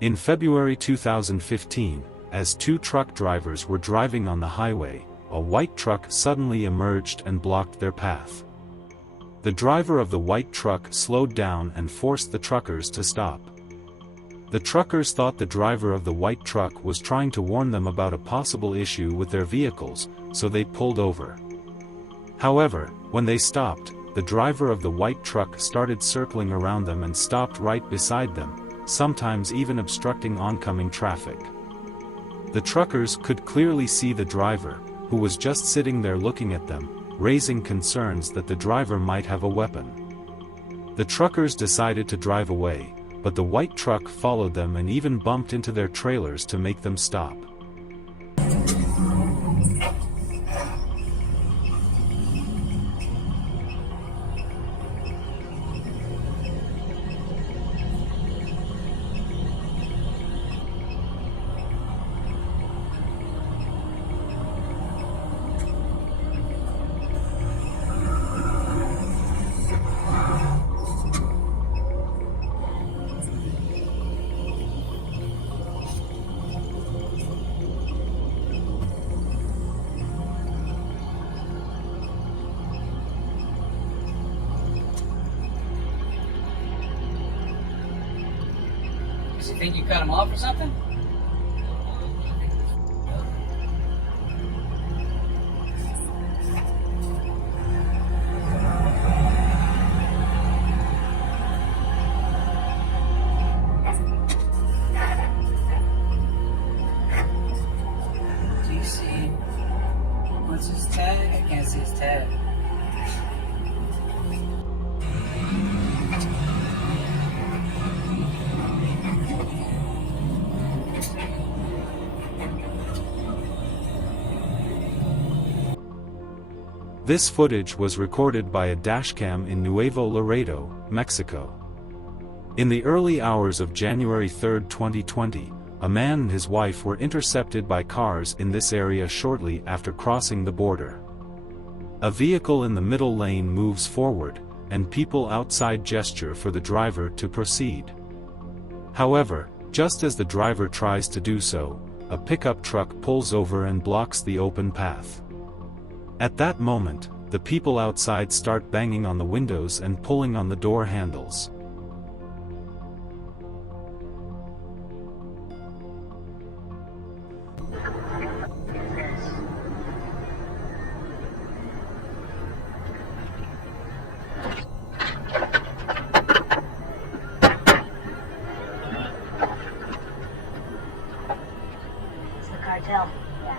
In February 2015, as two truck drivers were driving on the highway, a white truck suddenly emerged and blocked their path. The driver of the white truck slowed down and forced the truckers to stop. The truckers thought the driver of the white truck was trying to warn them about a possible issue with their vehicles, so they pulled over. However, when they stopped, the driver of the white truck started circling around them and stopped right beside them, sometimes even obstructing oncoming traffic. The truckers could clearly see the driver, who was just sitting there looking at them, raising concerns that the driver might have a weapon. The truckers decided to drive away, but the white truck followed them and even bumped into their trailers to make them stop. Does he think you cut him off or something? Do you see? What's his tag? I can't see his tag. This footage was recorded by a dashcam in Nuevo Laredo, Mexico. In the early hours of January 3, 2020, a man and his wife were intercepted by cars in this area shortly after crossing the border. A vehicle in the middle lane moves forward, and people outside gesture for the driver to proceed. However, just as the driver tries to do so, a pickup truck pulls over and blocks the open path. At that moment, the people outside start banging on the windows and pulling on the door handles. It's the cartel. Yeah.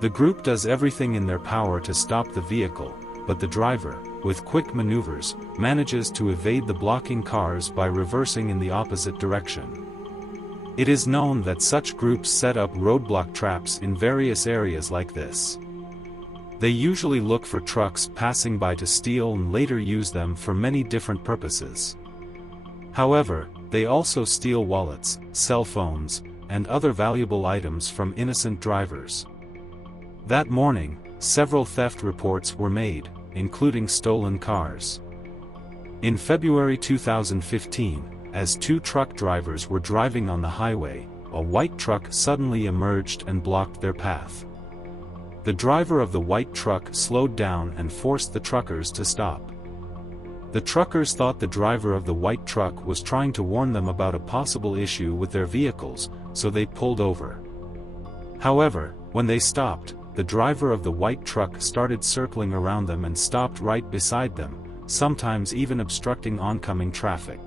The group does everything in their power to stop the vehicle, but the driver, with quick maneuvers, manages to evade the blocking cars by reversing in the opposite direction. It is known that such groups set up roadblock traps in various areas like this. They usually look for trucks passing by to steal and later use them for many different purposes. However, they also steal wallets, cell phones, and other valuable items from innocent drivers. That morning, several theft reports were made, including stolen cars. In February 2015, as two truck drivers were driving on the highway, a white truck suddenly emerged and blocked their path. The driver of the white truck slowed down and forced the truckers to stop. The truckers thought the driver of the white truck was trying to warn them about a possible issue with their vehicles, so they pulled over. However, when they stopped, the driver of the white truck started circling around them and stopped right beside them, sometimes even obstructing oncoming traffic.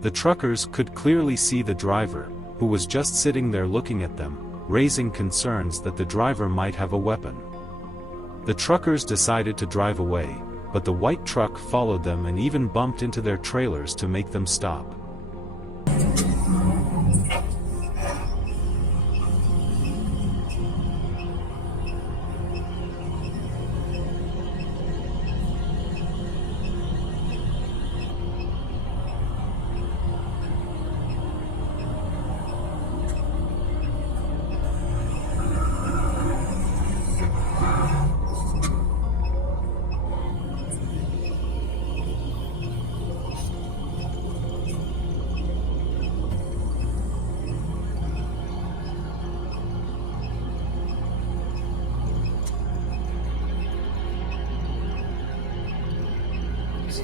The truckers could clearly see the driver, who was just sitting there looking at them, raising concerns that the driver might have a weapon. The truckers decided to drive away, but the white truck followed them and even bumped into their trailers to make them stop.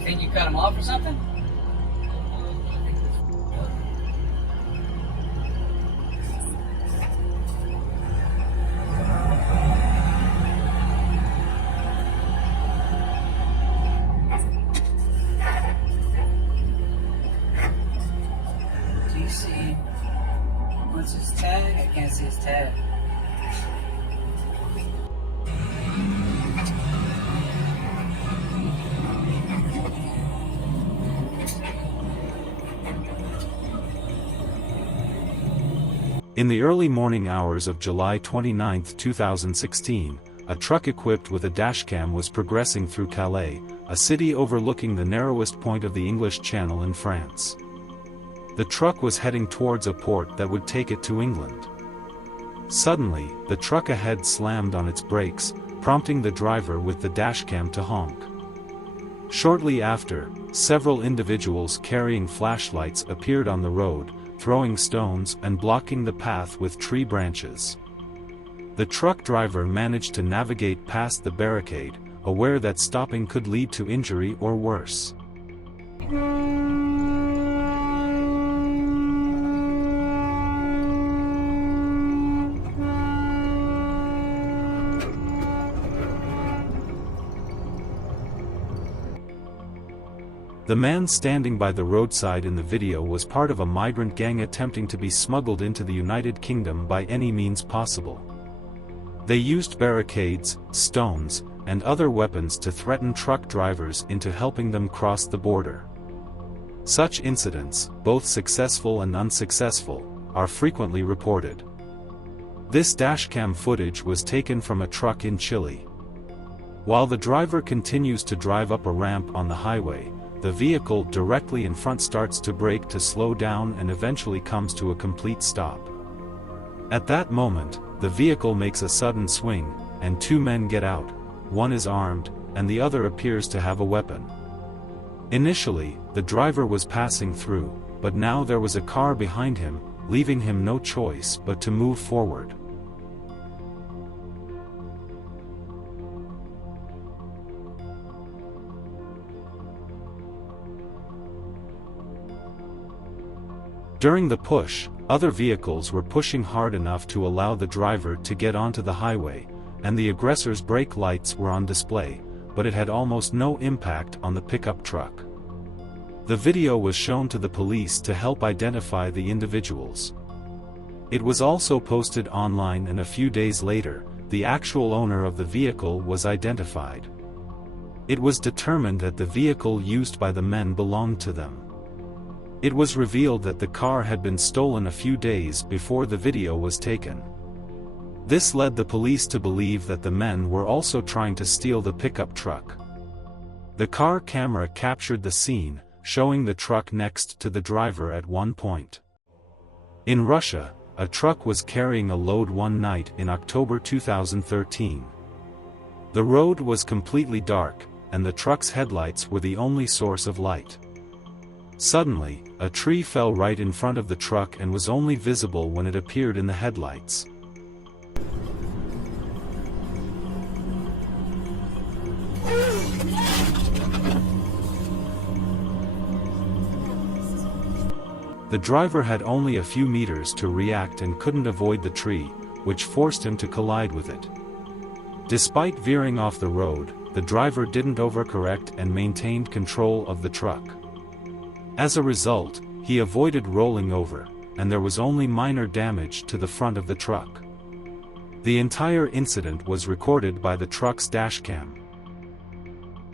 You think you cut him off or something? Do you see what's his tag? I can't see his tag. In the early morning hours of July 29, 2016, a truck equipped with a dashcam was progressing through Calais, a city overlooking the narrowest point of the English Channel in France. The truck was heading towards a port that would take it to England. Suddenly, the truck ahead slammed on its brakes, prompting the driver with the dashcam to honk. Shortly after, several individuals carrying flashlights appeared on the road, throwing stones and blocking the path with tree branches. The truck driver managed to navigate past the barricade, aware that stopping could lead to injury or worse. The man standing by the roadside in the video was part of a migrant gang attempting to be smuggled into the United Kingdom by any means possible. They used barricades, stones, and other weapons to threaten truck drivers into helping them cross the border. Such incidents, both successful and unsuccessful, are frequently reported. This dashcam footage was taken from a truck in Chile. While the driver continues to drive up a ramp on the highway, the vehicle directly in front starts to brake to slow down and eventually comes to a complete stop. At that moment, the vehicle makes a sudden swing, and two men get out. One is armed, and the other appears to have a weapon. Initially, the driver was passing through, but now there was a car behind him, leaving him no choice but to move forward. During the push, other vehicles were pushing hard enough to allow the driver to get onto the highway, and the aggressor's brake lights were on display, but it had almost no impact on the pickup truck. The video was shown to the police to help identify the individuals. It was also posted online, and a few days later, the actual owner of the vehicle was identified. It was determined that the vehicle used by the men belonged to them. It was revealed that the car had been stolen a few days before the video was taken. This led the police to believe that the men were also trying to steal the pickup truck. The car camera captured the scene, showing the truck next to the driver at one point. In Russia, a truck was carrying a load one night in October 2013. The road was completely dark, and the truck's headlights were the only source of light. Suddenly, a tree fell right in front of the truck and was only visible when it appeared in the headlights. The driver had only a few meters to react and couldn't avoid the tree, which forced him to collide with it. Despite veering off the road, the driver didn't overcorrect and maintained control of the truck. As a result, he avoided rolling over, and there was only minor damage to the front of the truck. The entire incident was recorded by the truck's dashcam.